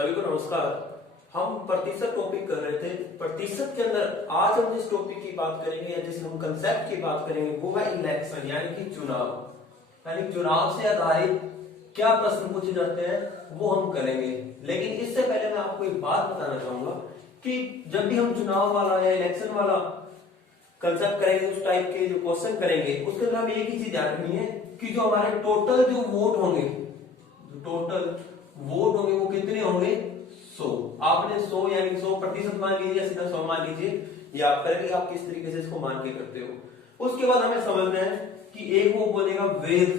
सभी को नमस्कार। हम प्रतिशत टॉपिक कर रहे थे। प्रतिशत के अंदर आज हम जिस टॉपिक की बात करेंगे या जिस हम कंसेप्ट की बात करेंगे वो है इलेक्शन, यानी कि चुनाव। यानी चुनाव से आधारित क्या प्रश्न पूछे जाते हैं वो हम करेंगे। लेकिन इससे पहले मैं आपको एक बात बताना चाहूंगा कि जब भी हम चुनाव वाला या इलेक्शन वाला कंसेप्ट करेंगे, उस टाइप के जो क्वेश्चन करेंगे, उसके अंदर हमें एक ही चीज ध्यान रखनी है कि जो हमारे टोटल जो वोट होंगे, वो कितने होंगे? 100। आपने 100 यानी 100% मान लीजिए, सीधा 100 मान लीजिए। ये आप करेंगे, आप किस तरीके से इसको मान के करते हो। उसके बाद हमें समझना है कि एक वो बोलेगा वैध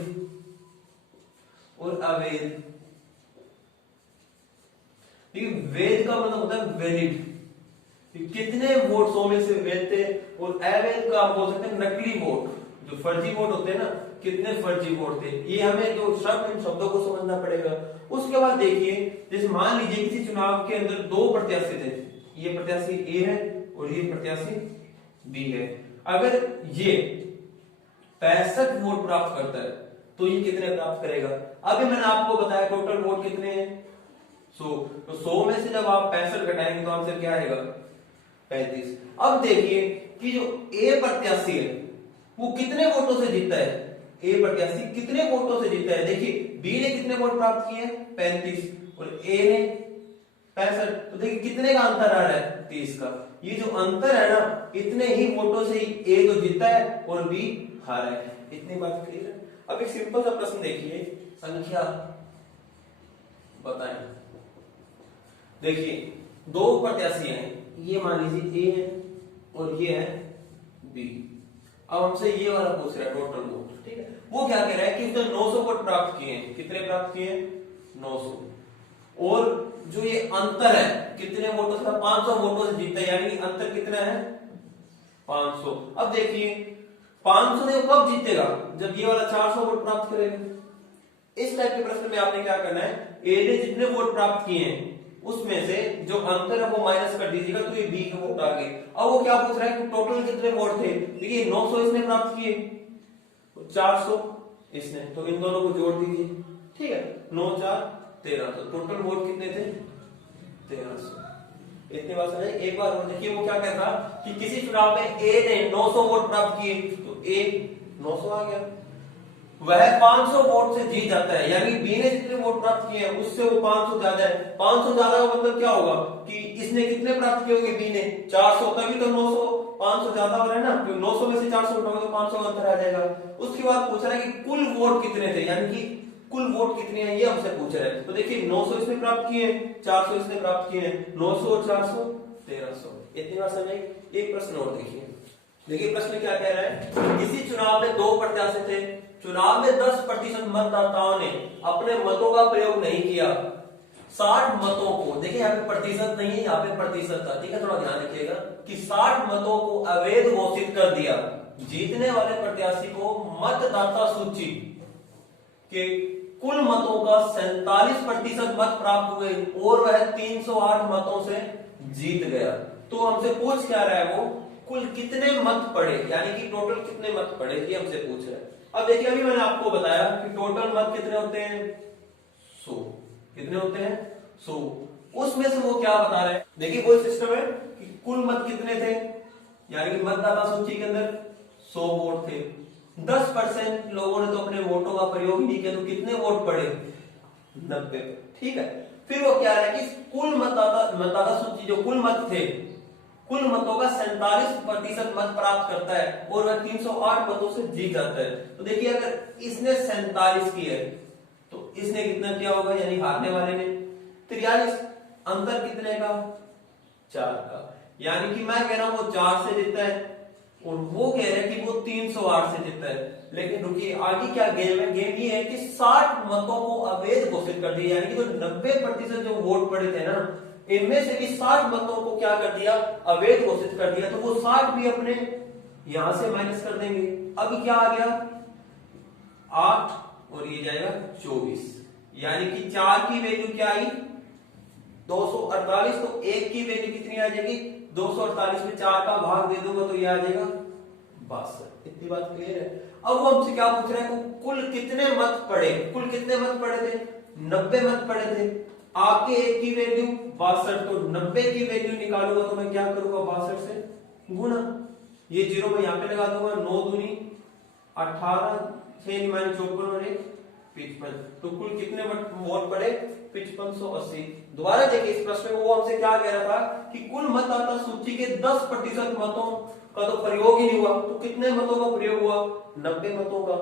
और अवैध। देखिए वैध का मतलब होता है वैलिड, कितने वोट 100 में से वैध थे। और अवैध का आप बोल सकते हैं नकली वोट, जो फर्जी वोट होते हैं ना, कितने फर्जी वोट थे। ये हमें जो शब्द, इन शब्दों को समझना पड़ेगा। उसके बाद देखिए, जैसे मान लीजिए किसी चुनाव के अंदर दो प्रत्याशी थे, ये प्रत्याशी ए है और ये प्रत्याशी बी है। अगर ये 65 वोट प्राप्त करता है तो ये कितने प्राप्त करेगा? अभी मैंने आपको बताया टोटल वोट कितने हैं, 100। तो 100 में से जब आप 65 घटाएंगे तो आंसर क्या आएगा? 35। अब देखिए कि जो ए प्रत्याशी है वो कितने वोटों से जीतता है। ए प्रत्याशी कितने वोटों से जीतता है? देखिए बी ने कितने वोट प्राप्त किए हैं? 35 और ए ने 65। तो देखिए कितने का अंतर आ रहा है? 30 का। ये जो अंतर है ना, इतने ही वोटों से ही ए तो जीता है और बी हारा है। इतनी बात क्लियर है। अब एक सिंपल सा प्रश्न देखिए, संख्या बताएं। देखिए दो प्रत्याशी हैं, ये मान लीजिए ए है और ये है बी। अब हमसे ये वाला पूछ रहा है टोटल वोट, ठीक है। वो क्या कह रहा है कि उसने 900 वोट प्राप्त किए हैं। कितने प्राप्त किए? 900। और जो ये अंतर है कितने वोटों से? 500 वोटों से जीता है, यानी अंतर कितना है? 500। अब देखिए 500 से वो कब जीतेगा? जब ये वाला 400 वोट प्राप्त करेगा। इस टाइप के प्रश्न में आपने क्या करना है, ए ने जितने वोट प्राप्त किए हैं उसमें से जो अंतर है वो माइनस कर दीजिएगा, तो ये बी के वोट आ गए। अब वो क्या पूछ रहा है कि टोटल कितने वोट थे? देखिए 900 इसने प्राप्त किए, 400 इसने, तो इन दोनों को जोड़ दीजिए, ठीक है। 9 4 1300, टोटल वोट कितने थे? 1300। इतनी बात समझे। एक बार और देखिए वो क्या कह रहा कि किसी चुनाव में ए ने 900 वोट प्राप्त किए, तो ए 900 आ गया, वह 500 वोट से जीत जाता है। यानी बी ने जितने वोट प्राप्त किए हैं उससे वो 500 ज्यादा है। 500 ज्यादा का मतलब क्या होगा कि इसने कितने प्राप्त किए होंगे? बी ने 400, तभी तो 900 500 ज्यादा हो रहा है ना, क्योंकि 900 में से 400 उठाओगे तो 500 का अंतर आ जाएगा। उसके बाद पूछ रहा है कि कुल वोट कितने थे, यानी कि कुल वोट कितने हैं ये हमसे पूछ रहा है। तो देखिए 900 इसने प्राप्त किए हैं, 400 इसने प्राप्त किए हैं, 900 और 400 1300। इतनी बात समझ। एक प्रश्न और देखिए प्रश्न क्या कह रहा है, किसी चुनाव में दो प्रत्याशी थे, चुनाव में 10% मतदाताओं ने अपने मतों का प्रयोग नहीं किया। 60 मतों को, देखिए यहाँ पे प्रतिशत नहीं है, यहाँ पे प्रतिशत था, ठीक है। थोड़ा ध्यान रखिएगा कि 60 मतों को अवैध घोषित कर दिया। जीतने वाले प्रत्याशी को मतदाता सूची के कुल मतों का 47% मत प्राप्त हुए और वह 308 मतों से जीत गया। तो हमसे पूछ क्या रहा है, वो कुल कितने मत पड़े, यानी कि टोटल कितने मत पड़े, ये हमसे पूछ रहा है। अब देखिए अभी मैंने आपको बताया कि टोटल मत कितने होते हैं? 100। कितने होते हैं? 100। उसमें से वो क्या बता रहे हैं, देखिए वो सिस्टम है कि कुल मत कितने थे, यानी कि मतदाता सूची के अंदर 100 वोट थे, 10% लोगों ने तो अपने वोटों का प्रयोग ही नहीं किया, तो कितने वोट पड़े? 90, ठीक है। फिर वो क्या है कि कुल मतदाता सूची जो कुल मत थे, कुल मतों का 47% मत प्राप्त करता है और वह 308 मतों से जीत जाता है। तो देखिए अगर इसने 47 किया है तो इसने कितना किया होगा, यानी हारने वाले ने 43। अंतर कितने का? 4 का। यानी कि मैं कह रहा हूं वो 4 से जीतता है और वो कह रहे हैं कि वो 308 से जीतता है। लेकिन रुकिए आगे क्या गेम है, गेम ये है कि 60 मतों को अवैध घोषित कर दिया, यानी कि जो 90% जो वोट पड़े थे ना, इनमें से भी 60 मतों को क्या कर दिया? अवैध घोषित कर दिया। तो वो 60 भी अपने यहां से माइनस कर देंगे। अब क्या आ गया? 8 और ये जाएगा 24, यानी कि 4 की वैल्यू क्या आई? 248। तो 1 की वैल्यू कितनी आ जाएगी? 248 में 4 का भाग दे दूंगा तो ये आ जाएगा 62। इतनी बात क्लियर है। अब वो हमसे क्या पूछ रहे हैं, कुल कितने मत पड़े? कुल कितने मत पड़े थे? 90 मत पड़े थे। आपके एक की वैल्यू 62, तो 90 की वैल्यू निकालूंगा तो मैं क्या करूंगा 62 से गुना, ये जीरो मैं यहाँ पे लगा दूंगा, 9 दूनी 18, 6 माइनस 54 और 55, तो कुल कितने वोट पड़े 5580। दोबारा देखिए इस प्रश्न में वो हमसे क्या कह रहा था कि कुल मतदाता सूची के 10% मतों का तो प्रयोग ही नहीं हुआ, तो कितने मतों का प्रयोग हुआ 90 मतों का।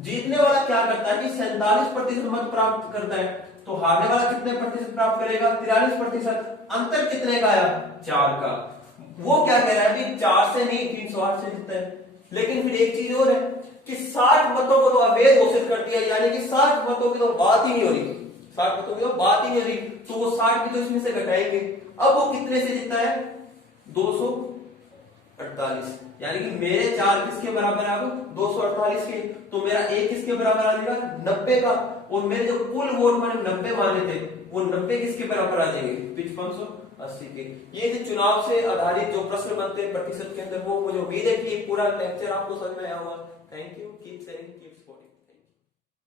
जीतने वाला क्या करता है कि 47% मत प्राप्त करता है, तो हारने वाला कितने प्रतिशत प्राप्त करेगा 43%। अंतर कितने का आया 4 का। वो क्या कह रहा है कि 4 से नहीं 308 से जीतता है। लेकिन फिर एक चीज और है कि 60 मतों को तो अवैध घोषित कर दिया, यानी कि 60 मतों की तो बात ही नहीं हो रही, 60 मतों की तो बात ही नहीं हो रही, तो वो 60 भी तो इसमें से घटाएंगे। अब वो कितने से जीतता है 248, यानी कि मेरे 4 किसके बराबर आ गए 248 के, तो मेरा एक किसके बराबर आ जाएगा 90 का, और मेरे जो कुल वोट मैंने 90 माने थे वो 90 किसके बराबर आ जाएंगे 5580 के। ये जो चुनाव से आधारित जो प्रश्न बनते हैं प्रतिशत के अंदर, वो मुझे उम्मीद है कि पूरा लेक्चर आपको समझ में आया होगा। Thank you, keep sharing, keep supporting.